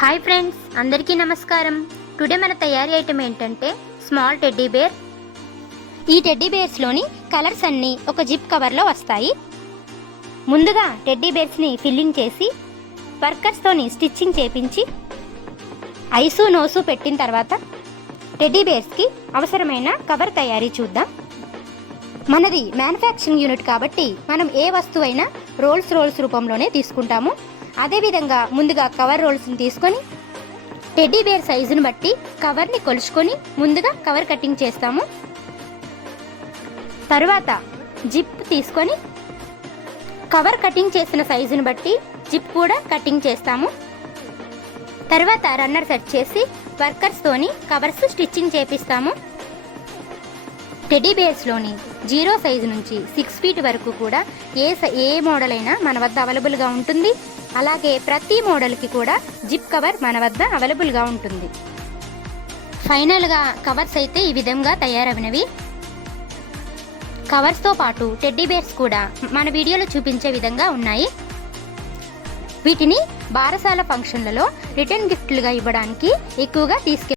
Hi friends, అందరికీ నమస్కారం. Today మన తయారీ ఐటమ్ ఏంటంటే స్మాల్ టెడ్డీ బేర్. ఈ టెడ్డీ బేర్స్లోని కలర్స్ అన్నీ ఒక జిప్ కవర్లో వస్తాయి. ముందుగా టెడ్డీ బేర్స్ని ఫిల్లింగ్ చేసి వర్కర్స్తోని స్టిచ్చింగ్ చేపించి ఐసు నోసు పెట్టిన తర్వాత టెడ్డీ బేర్స్కి అవసరమైన కవర్ తయారీ చూద్దాం. మనది మ్యానుఫ్యాక్చరింగ్ యూనిట్ కాబట్టి మనం ఏ వస్తువైనా రోల్స్ రూపంలోనే తీసుకుంటాము. అదేవిధంగా ముందుగా కవర్ రోల్స్ని తీసుకొని టెడ్డీ బేర్ సైజుని బట్టి కవర్ని కొలుచుకొని ముందుగా కవర్ కటింగ్ చేస్తాము. తరువాత జిప్ తీసుకొని కవర్ కటింగ్ చేసిన సైజుని బట్టి జిప్ కూడా కటింగ్ చేస్తాము. తర్వాత రన్నర్ సెట్ చేసి వర్కర్స్తోని కవర్స్ స్టిచ్చింగ్ చేపిస్తాము. టెడ్డీ బేర్స్లోని 0 సైజు నుంచి 6 ఫీట్ వరకు కూడా ఏ మోడల్ అయినా మన వద్ద అవైలబుల్గా ఉంటుంది. అలాగే ప్రతి మోడల్కి కూడా జిప్ కవర్ మన వద్ద అవైలబుల్గా ఉంటుంది. ఫైనల్గా కవర్స్ అయితే ఈ విధంగా తయారవినవి. కవర్స్తో పాటు టెడ్డీ బేర్స్ కూడా మన వీడియోలో చూపించే విధంగా ఉన్నాయి. వీటిని బారసాల ఫంక్షన్లలో రిటర్న్ గిఫ్ట్లుగా ఇవ్వడానికి ఎక్కువగా